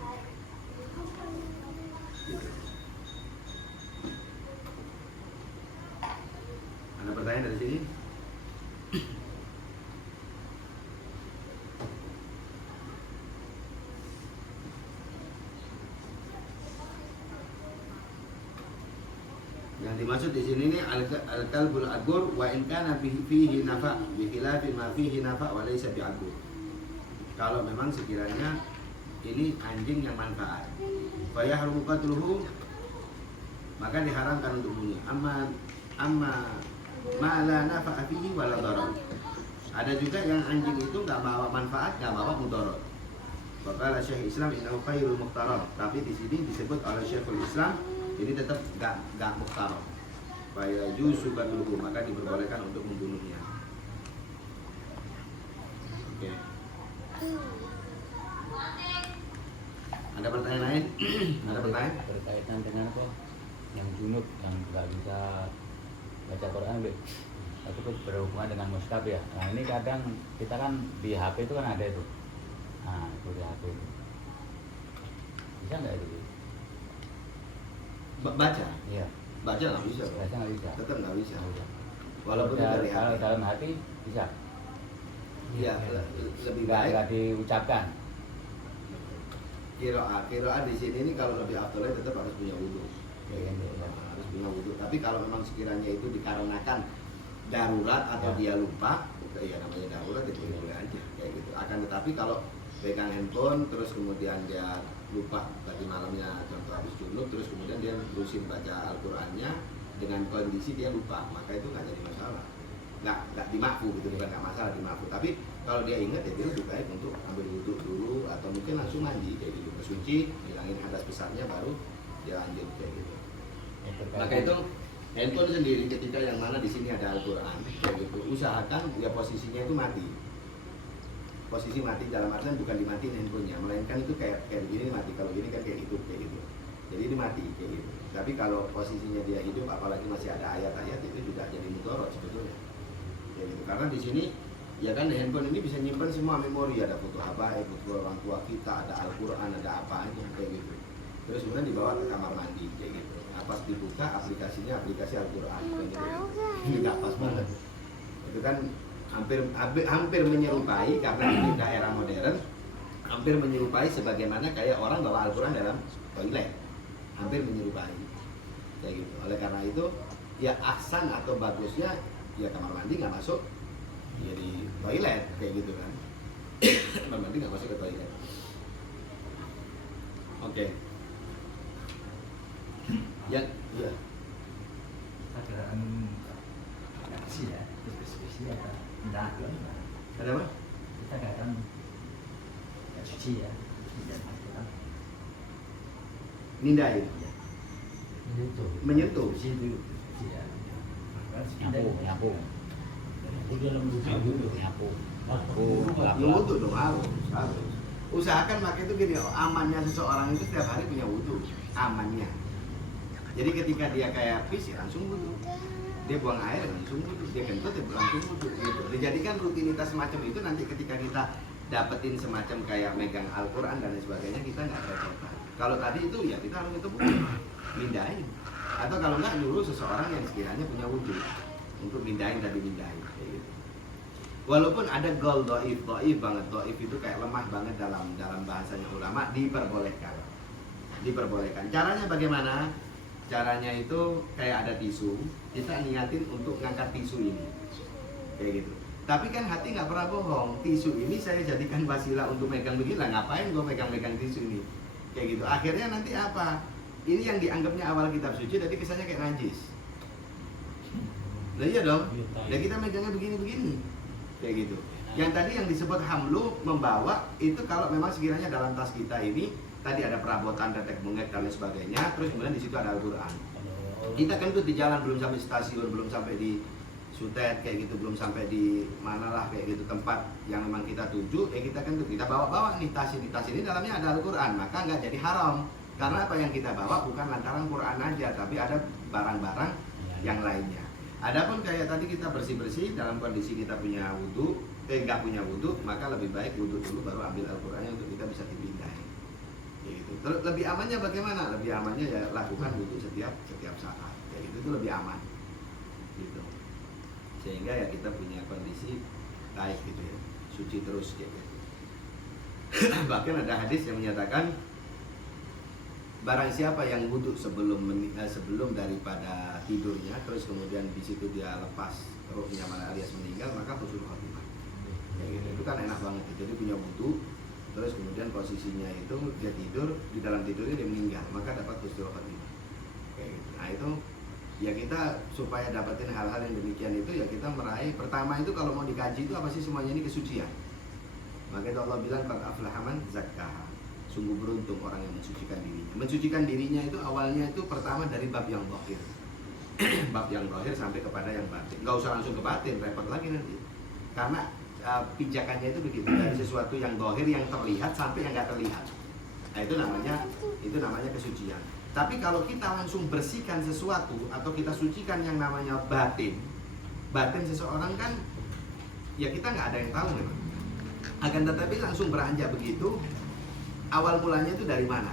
Ada pertanyaan dari sini? Yang dimaksud di sini ini al-kalbul agur wa in kana fihi nafa bi khilafi ma fihi nafa wa laysa bi agur. Kalau memang sekiranya ini anjing yang manfaat, fa yahrumu qatluhu, maka diharamkan untuk bunuh. Amma ma la nafa'a fihi wa la darar. Ada juga yang anjing itu enggak bawa manfaat, enggak bawa mudarat. Faqala Syekh Islam innahu khairul muhtaram. Tapi di sini disebut oleh Syekhul Islam ini tetap enggak muhtaram. Fa yajuzu qatluhu, maka diperbolehkan untuk membunuhnya. Oke. Ada pertanyaan lain? Ada pertanyaan? Berkaitan dengan apa? Yang junub, yang nggak bisa baca Quran, itu berhubungan dengan mushaf ya. Nah ini kadang kita kan di HP itu kan ada itu. Nah itu di HP itu. Bisa nggak itu? Baca? Iya. Baca nggak bisa. Baca nggak bisa. Tetap nggak bisa. Walaupun dari kalau dalam hati bisa. Iya, lebih baik. Nggak diucapkan. Kiroa di sini ini kalau lebih afdolnya tetap harus punya wudhu. Ya, harus punya wudhu. Tapi kalau memang sekiranya itu dikarenakan darurat atau dia lupa, ya namanya darurat itu boleh aja kayak gitu. Akan tetapi kalau pegang handphone terus kemudian dia lupa tadi malamnya contoh habis junub, terus kemudian dia terusin baca Al-Qur'annya dengan kondisi dia lupa, maka itu nggak jadi masalah. Nggak dimafu gitu, bukan nggak masalah dimafu. Tapi kalau dia ingat ya dia lebih baik untuk ambil wudhu dulu atau mungkin langsung mandi kayak gitu, bersuci, hilangin hadas besarnya baru dia lanjut kayak gitu. Maka itu handphone sendiri ketika yang mana di sini ada Al-Qur'an kayak gitu, usahakan ya posisinya itu mati. Posisi mati dalam artian bukan dimatiin handphonenya, melainkan itu kayak begini mati, kalau gini kan kayak hidup kayak gitu. Jadi ini mati kayak gitu. Tapi kalau posisinya dia hidup, apalagi masih ada ayat-ayat, itu juga jadi mudorot sebetulnya. Kayak gitu. Karena di sini ya kan handphone ini bisa nyimpan semua memori, ada foto habaib, foto orang tua kita, ada Al-Qur'an, ada apa aja kayak gitu. Terus kemudian dibawa ke kamar mandi kayak gitu. Nah, pas dibuka aplikasinya aplikasi Al-Qur'an kayak gitu. Ini nggak pas banget. Itu kan hampir menyerupai, karena ini udah era modern, hampir menyerupai sebagaimana kayak orang bawa Al-Qur'an dalam toilet, hampir menyerupai kayak gitu. Oleh karena itu ya ahsan atau bagusnya ya kamar mandi nggak masuk, ya di toilet kayak gitu kan. Kamar mandi nggak masuk ke toilet. Oke. Ya, iya. Kendaraan nggak sih ya, bersih ya, enggak lah. Ada apa? Kita kadang nggak suci ya, tidak masalah. Nindain. Menyentuh. Bersih itu suci ya. Nyapu. Ya wudhu dong, harus. Usahakan pakai itu gini, amannya seseorang itu setiap hari punya wudhu, amannya. Jadi ketika dia kayak pis ya langsung wudhu, dia buang air langsung wudhu, dia kentut ya langsung wudhu gitu. Dijadikan rutinitas semacam itu, nanti ketika kita dapetin semacam kayak megang Al-Quran dan lain sebagainya, kita nggak repotan. Kalau tadi itu ya kita harus itu mindahin, atau kalau nggak nyuruh seseorang yang sekiranya punya wudhu untuk mindahin kayak gitu. Walaupun ada gol doif banget, doif itu kayak lemah banget dalam bahasanya ulama, diperbolehkan. Caranya bagaimana? Caranya itu kayak ada tisu, kita niatin untuk ngangkat tisu ini, kayak gitu. Tapi kan hati nggak pernah bohong, tisu ini saya jadikan wasilah untuk megang begini lah, ngapain gue megang tisu ini, kayak gitu. Akhirnya nanti apa? Ini yang dianggapnya awal kitab suci, jadi kesannya kayak najis. Nah iya dong, ya kita megangnya begini, kayak gitu. Yang tadi yang disebut hamlu, membawa, itu kalau memang sekiranya dalam tas kita ini tadi ada perabotan, detek bengek dan lain sebagainya, terus kemudian di situ ada Al-Quran. Kita kentut di jalan, belum sampai stasiun, belum sampai di Sutet kayak gitu, belum sampai di manalah kayak gitu tempat yang memang kita tuju, kita kentut, kita bawa nih tas ini dalamnya ada Al-Quran, maka nggak jadi haram. Karena apa yang kita bawa bukan lantaran Quran aja, tapi ada barang-barang yang lainnya. Adapun kayak tadi kita bersih-bersih dalam kondisi kita punya wudhu, nggak punya wudhu, maka lebih baik wudhu dulu baru ambil Al-Qurannya untuk kita bisa dipindahin. Gitu. Terus lebih amannya bagaimana? Lebih amannya ya lakukan wudhu setiap saat. Ya itu lebih aman. Gitu. Sehingga ya kita punya kondisi baik gitu ya, suci terus gitu. Bahkan ada hadis yang menyatakan barang siapa yang wudhu sebelum daripada tidurnya, terus kemudian di situ dia lepas rohnya alias meninggal, maka husnul khotimah. Ya gitu. Itu kan enak banget. Jadi punya wudhu, terus kemudian posisinya itu dia tidur, di dalam tidurnya dia meninggal, maka dapat husnul khotimah. Kayak gitu. Nah itu ya kita supaya dapetin hal-hal yang demikian itu ya kita meraih. Pertama itu kalau mau dikaji itu apa sih semuanya ini kesucian. Maka itu Allah bilang qad aflaha man zakkaha. Sungguh beruntung orang yang mensucikan dirinya. Mensucikan dirinya itu awalnya itu pertama dari bab yang zahir. Bab yang zahir sampai kepada yang batin. Enggak usah langsung ke batin, repot lagi nanti. Karena pijakannya itu begitu, dari sesuatu yang zahir yang terlihat sampai yang enggak terlihat. Nah, itu namanya kesucian. Tapi kalau kita langsung bersihkan sesuatu atau kita sucikan yang namanya batin seseorang kan ya kita nggak ada yang tahu memang. Akan tetapi langsung beranjak begitu, awal mulanya itu dari mana?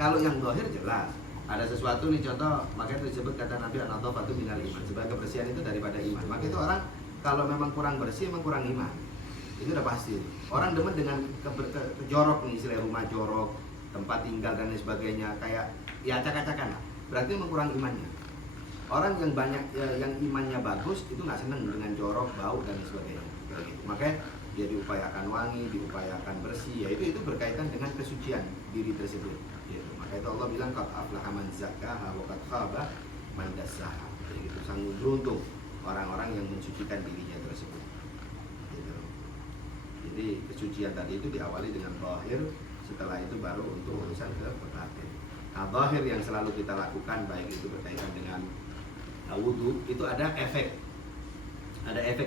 Kalau yang zahir jelas ada sesuatu nih, contoh makanya disebut kata Nabi an-nadhafatu minal iman, sebagai kebersihan itu daripada iman. Maka itu orang kalau memang kurang bersih memang kurang iman, itu udah pasti. Orang demen dengan jorok nih, istilah rumah jorok, tempat tinggal dan lain sebagainya, kayak ya acak-acakan lah, berarti memang kurang imannya. Orang yang banyak yang imannya bagus itu nggak seneng dengan jorok, bau dan lain sebagainya, kayak gitu. Makanya dia diupayakan wangi, diupayakan bersih, ya itu berkaitan dengan kesucian diri tersebut. Gitu. Maka itu Allah bilang qad aflaha man zakkaha wa qad khaba man dassaha. Gitu. Sanggup beruntung orang-orang yang mensucikan dirinya tersebut. Gitu. Jadi kesucian tadi itu diawali dengan zahir, setelah itu baru untuk urusan ke batin. Nah, zahir yang selalu kita lakukan baik itu berkaitan dengan wudhu, itu ada efek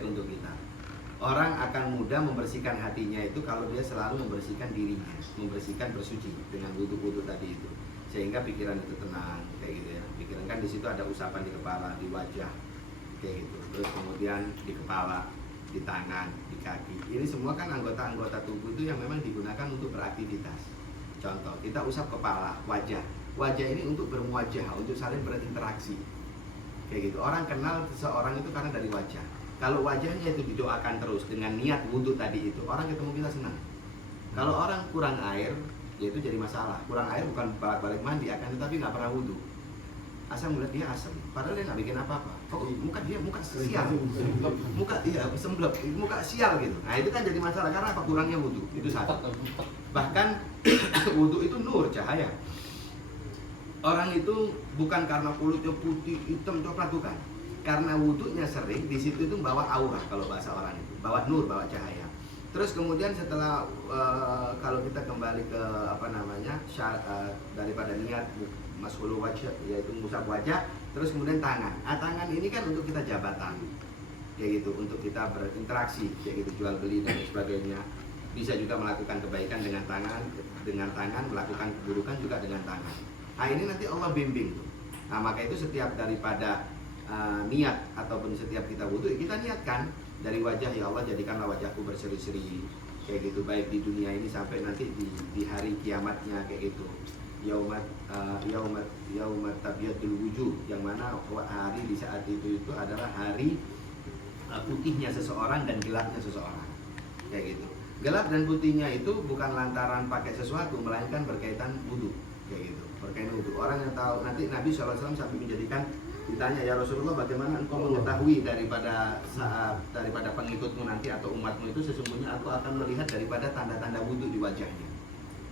untuk kita. Orang akan mudah membersihkan hatinya itu kalau dia selalu membersihkan dirinya, membersihkan bersuci dengan wudhu tadi itu, sehingga pikiran itu tenang, kayak gitu ya. Pikiran kan di situ ada usapan di kepala, di wajah, kayak gitu. Terus kemudian di kepala, di tangan, di kaki. Ini semua kan anggota-anggota tubuh itu yang memang digunakan untuk beraktivitas. Contoh, kita usap kepala, wajah. Wajah ini untuk bermuajah, untuk saling berinteraksi, kayak gitu. Orang kenal seseorang itu karena dari wajah. Kalau wajahnya itu didoakan terus dengan niat wudhu tadi itu, orang ketemu kita senang. Kalau orang kurang air, ya itu jadi masalah. Kurang air bukan balik-balik mandi, akan tetapi nggak pernah wudhu. asam melihat dia asam, padahal dia nggak bikin apa-apa. Kok muka dia muka sial, muka iya semblep, muka sial gitu. Nah itu kan jadi masalah karena apa? Kurangnya wudhu. Itu satu. Bahkan wudhu itu nur, cahaya. Orang itu bukan karena kulitnya putih, hitam, coklat, bukan. Karena wudhunya sering, di situ itu bawa aura kalau bahasa orang itu, bawa nur, bawa cahaya. Terus kemudian setelah kalau kita kembali ke apa namanya daripada niat mashulu wajah, yaitu ngusap wajah, terus kemudian tangan. Tangan ini kan untuk kita jabatan, kayak gitu, untuk kita berinteraksi, kayak gitu, jual beli dan sebagainya. Bisa juga melakukan kebaikan dengan tangan, melakukan keburukan juga dengan tangan. Nah ini nanti Allah bimbing. Nah maka itu setiap daripada niat ataupun setiap kita wudhu, kita niatkan dari wajah, ya Allah jadikanlah wajahku berseri-seri, kayak gitu, baik di dunia ini sampai nanti di hari kiamatnya, kayak gitu. Yaumat tabiyatul wujuh, yang mana hari di saat itu adalah hari putihnya seseorang dan gelapnya seseorang, kayak gitu. Gelap dan putihnya itu bukan lantaran pakai sesuatu, melainkan berkaitan wudhu, kayak gitu, berkaitan wudhu. Orang yang tahu, nanti Nabi SAW sampai menjadikan, ditanya, ya Rasulullah, bagaimana engkau mengetahui daripada pengikutmu nanti atau umatmu itu, sesungguhnya aku akan melihat daripada tanda-tanda wudhu di wajahnya.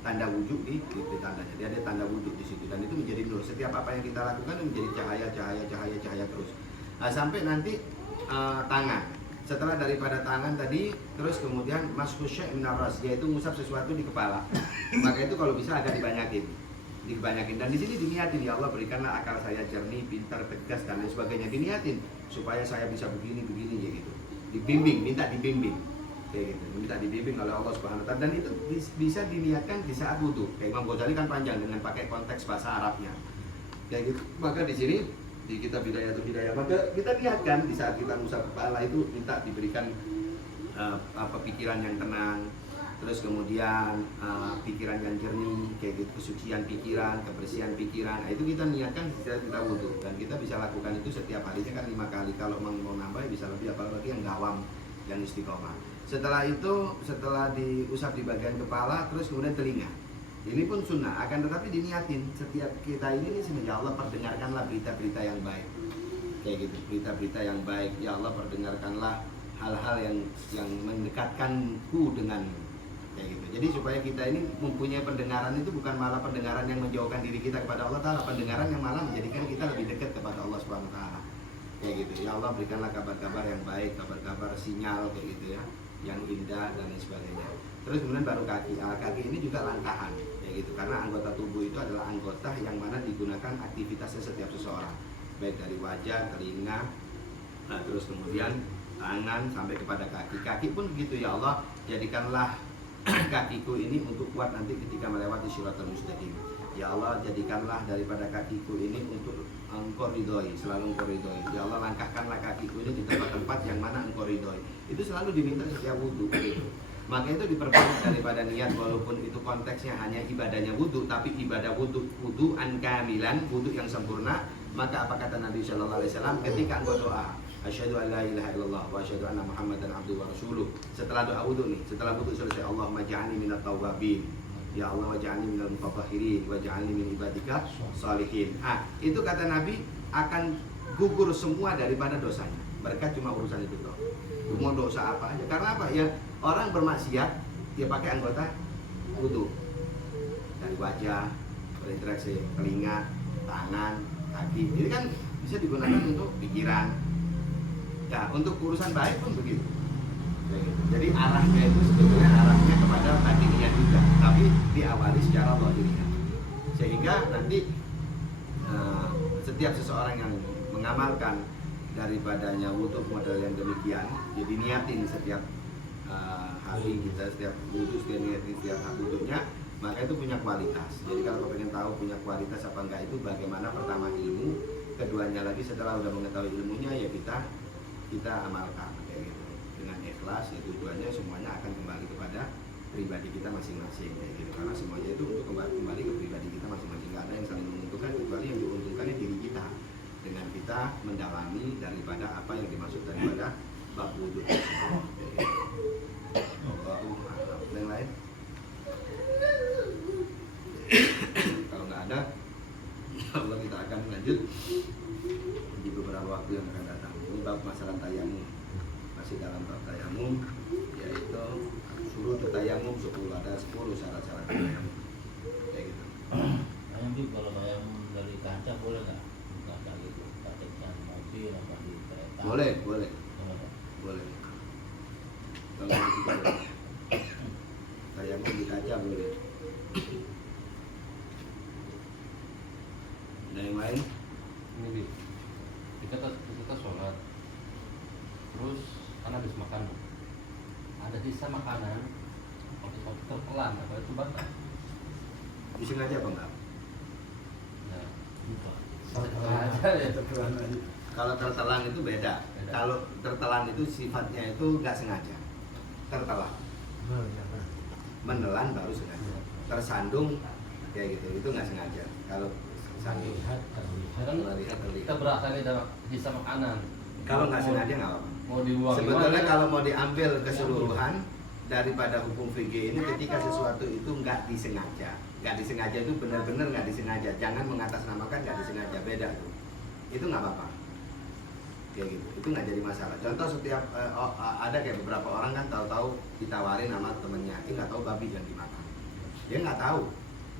Tanda wudhu di tandanya, dia ada tanda wudhu di situ, dan itu menjadi nur. Setiap apa yang kita lakukan menjadi cahaya terus. Nah, sampai nanti tangan. Setelah daripada tangan tadi, terus kemudian mashu syai' minar ras, yaitu ngusap sesuatu di kepala. Maka itu kalau bisa agak dibanyakin. Dan di sini diniatin, ya Allah berikanlah akal saya jernih, pintar, tegas dan lain sebagainya. Diniatin supaya saya bisa begini gitu. Dibimbing, minta dibimbing. Kayak gitu, minta dibimbing oleh Allah Subhanahu wa taala, dan itu bisa diniatkan di saat wudhu. Kayak Imam Ghazali kan panjang dengan pakai konteks bahasa Arabnya. Kayak gitu. Maka di sini di kitab Bidayatul Hidayah, maka kita niatkan di saat kita ngusap kepala itu minta diberikan pikiran yang tenang, terus kemudian pikiran yang jernih, kayak gitu, kesucian pikiran, kebersihan pikiran. Nah, itu kita niatkan di saat kita wudhu, dan kita bisa lakukan itu setiap harinya kan 5 kali. Kalau mau nambah bisa lebih, apalagi yang gawam, yang istiqomah. Setelah itu, setelah diusap di bagian kepala, terus kemudian telinga. Ini pun sunnah, akan tetapi diniatin setiap kita ini semoga Allah perdengarkanlah berita-berita yang baik, kayak gitu, berita-berita yang baik. Ya Allah perdengarkanlah hal-hal yang mendekatkanku dengan, kayak gitu. Jadi supaya kita ini mempunyai pendengaran itu bukan malah pendengaran yang menjauhkan diri kita kepada Allah Ta'ala, pendengaran yang malah menjadikan kita lebih dekat kepada Allah Subhanahu Wa Ta'ala, kayak gitu. Ya Allah berikanlah kabar-kabar yang baik, kabar-kabar sinyal, kayak gitu ya, yang indah dan lain sebagainya. Terus kemudian baru kaki. Kaki ini juga langkahan, kayak gitu, karena anggota tubuh itu adalah anggota yang mana digunakan aktivitasnya setiap seseorang, baik dari wajah, telinga, terus kemudian tangan sampai kepada kaki. Kaki pun begitu, ya Allah jadikanlah kakiku ini untuk kuat nanti ketika melewati Shiratal Mustaqim. Ya Allah jadikanlah daripada kakiku ini untuk Engkau ridhoi, selalu Engkau ridhoi. Ya Allah langkahkanlah kakiku ini di tempat-tempat yang mana Engkau ridhoi. Itu selalu diminta setiap wudhu, gitu. Maka itu diperbanyak daripada niat, walaupun itu konteksnya hanya ibadahnya wudhu, tapi ibadah wudhu kamilan, wudhu yang sempurna. Maka apa kata Nabi Shallallahu Alaihi Wasallam ketika engkau doa, asyhadu an la ilaha illallah wa asyhadu anna Muhammadan abduhu wa rasuluh. Setelah doa wudhu nih, setelah wudhu selesai, Allahumma ja'alni minat tawwabin, ya Allah waj'alni minal mutatahhirin waj'alni min ibadika shalihin. Itu kata Nabi akan gugur semua daripada dosanya. Berkat cuma urusan itu toh. Mau dosa apa aja. Karena apa? Ya orang bermaksiat dia pakai anggota wudhu. Dari wajah, berinteraksi telinga, tangan, kaki. Ini kan bisa digunakan untuk pikiran. Nah, untuk urusan baik pun begitu. Jadi arahnya itu sebetulnya arahnya kepada batiniyah juga, tapi diawali secara zahiriyah. Sehingga nanti setiap seseorang yang mengamalkan daripadanya wudhu model yang demikian, jadi niatin setiap hari kita, setiap wudhu, setiap niatin setiap wudhunya, maka itu punya kualitas. Jadi kalau pengen tahu punya kualitas apa enggak, itu bagaimana pertama ilmu, keduanya lagi setelah udah mengetahui ilmunya ya kita amalkan, kayak gitu. Dengan ikhlas, ya tujuannya semuanya akan kembali kepada pribadi kita masing-masing, kayak gitu. Karena semuanya itu untuk kembali ke pribadi kita masing-masing. Gak ada yang saling menguntungkan, kecuali yang diuntungkannya diri kita dengan kita mendalami daripada apa yang dimaksud daripada bab wudhu tersebut, kayak gitu. Yang lain? Kalau nggak ada, insya Allah kita akan lanjut. lanjut di beberapa waktu yang akan datang. Ini bab masalah tayamum, masih dalam bab tayamum, yaitu suruh tayamum 10, ada 10 syarat-syarat tayamum kayak gitu. Nanti kalau tayamum dari kaca boleh nggak? Kaca gitu, kaca mobil apa di kereta? Boleh, boleh, Boleh, Pak. boleh. Kalau itu boleh. Tayamum di kaca boleh. Ada yang lain? Ini Bi, kita sholat, terus kan habis makan, ada sisa makanan, waktu sholat tertelan, apa itu batal? Disengaja apa enggak? Nah, Lupa. aja ya. Kalau tertelan itu beda. Beda. Kalau tertelan itu sifatnya itu nggak sengaja. Tertelan, menelan baru sengaja. Tersandung kayak gitu, itu nggak sengaja. Kalau sandung, Terlihat, terlihat. Kan terlihat kita terlihat. berasa nih ada sisa makanan. Kalau nggak sengaja nggak apa-apa. Mau dibuang Sebetulnya gimana? kalau mau diambil keseluruhan daripada hukum fikih ini, ketika sesuatu itu nggak disengaja, itu benar-benar nggak disengaja. Jangan mengatasnamakan nggak disengaja, beda tuh. Itu nggak apa-apa. Kayak gitu, itu nggak jadi masalah. Contoh setiap ada kayak beberapa orang kan tahu-tahu ditawarin sama temennya, ini nggak tahu babi yang dimakan. Dia nggak tahu,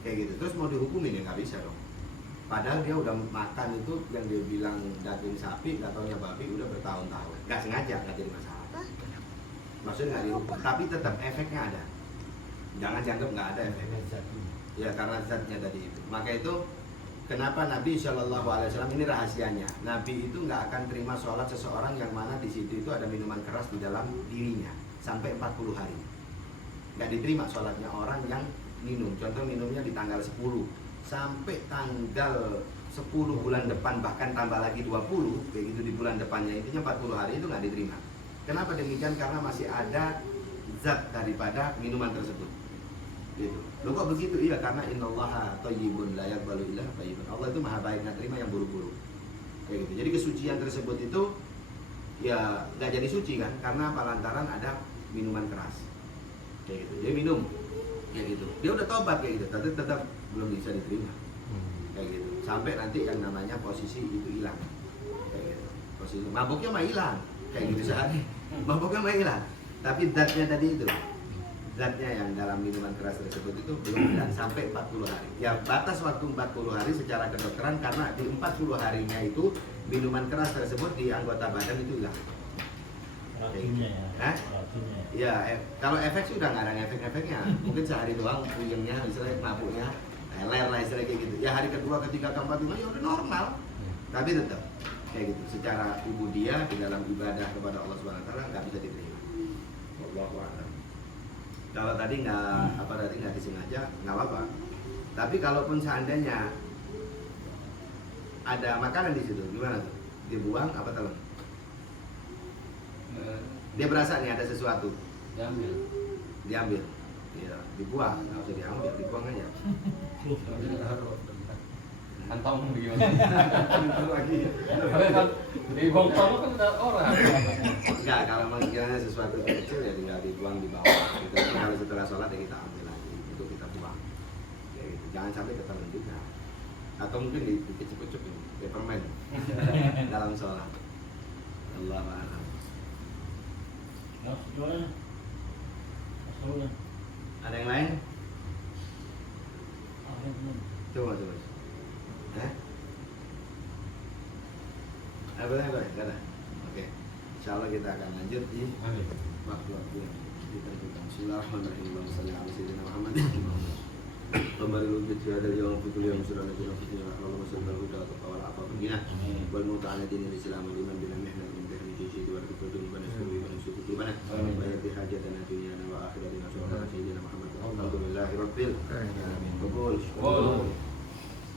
kayak gitu. Terus mau dihukumin ya nggak bisa dong. Padahal dia udah makan itu yang dia bilang daging sapi, nggak taunya babi, udah bertahun-tahun. Nggak sengaja, nggak jadi masalah. Maksudnya nggak dihukum, tapi tetap efeknya ada. Jangan dianggap nggak ada efeknya. Ya karena zatnya tadi itu. Maka itu kenapa Nabi Shallallahu Alaihi Wasallam, ini rahasianya. Nabi itu nggak akan terima sholat seseorang yang mana di situ itu ada minuman keras di dalam dirinya sampai 40 hari. Nggak diterima sholatnya orang yang minum. Contoh minumnya di tanggal 10 sampai tanggal 10 bulan depan, bahkan tambah lagi 20, kayak gitu di bulan depannya, intinya 40 hari itu nggak diterima. Kenapa demikian? Karena masih ada zat daripada minuman tersebut. Gitu. Loh kok begitu? Iya, karena innallaha thayyibun la yaqbalu illa thayyiban. Allah itu maha baik, nggak terima yang buruk-buruk. Kayak gitu. Jadi kesucian tersebut itu ya nggak jadi suci kan? Karena apa? Lantaran ada minuman keras. Kayak gitu. Dia minum, kayak gitu. Dia udah tobat kayak gitu, tapi tetap belum bisa diterima. Kayak gitu. Sampai nanti yang namanya posisi itu hilang. Kayak gitu. Posisi mabuknya mah hilang. Kayak gitu sehari. Mabuknya mah hilang. Tapi zatnya tadi itu, zatnya yang dalam minuman keras tersebut itu belum hilang sampai 40 hari. Ya batas waktu 40 hari secara kedokteran, karena di 40 harinya itu minuman keras tersebut di anggota badan itu hilang. Racunnya ya. Hah? Racunnya. Ya, kalau efek sudah nggak ada efek-efeknya. Mungkin sehari doang puyengnya, misalnya mabuknya, leler lah istilahnya kayak gitu. Ya hari kedua, ketiga, keempat, lima ya udah normal. Tapi tetap kayak gitu. Secara ubudiyah di dalam ibadah kepada Allah Subhanahu Wa Taala nggak bisa diterima. Wallahu a'lam. Kalau tadi nggak disengaja nggak apa-apa. Tapi kalaupun seandainya ada makanan di situ, gimana tuh? Dibuang apa telan? Dia berasa nih ada sesuatu, diambil, ya, dibuang, nggak usah diambil, dibuang aja. Kantong gimana? Itu lagi. Kan di bongkong kan ada orang. Enggak, kalau menginginnya sesuatu kecil ya tinggal dibuang di bawah. Gitu. Kalau setelah sholat ya kita ambil lagi, itu kita buang. Ya gitu. Jangan sampai ketelan juga. Atau mungkin dikecup-kecup ini, kayak permen dalam sholat. Allahu a'lam. Nah, jualnya. Masalahnya. Ada yang lain? Ada belum? Coba. Boleh, nggak ada. Oke. Insyaallah kita akan lanjut di waktu-waktu yang ditentukan. Bismillahirrahmanirrahim. Allahumma shalli ala sayyidina Muhammad. Kembali wujud ada yang fikul yang sudah ada dalam fikir Allahumma shalli ala huda wa taqwa al-afwa bina wal muta'ala dinil islam liman bila mihnat min tahni fi wa rifatu bana suri wa nusuku bana wa yati hajatana dunyana wa akhiratina sallallahu sayyidina Muhammad. Alhamdulillahirabbil alamin. Qabul.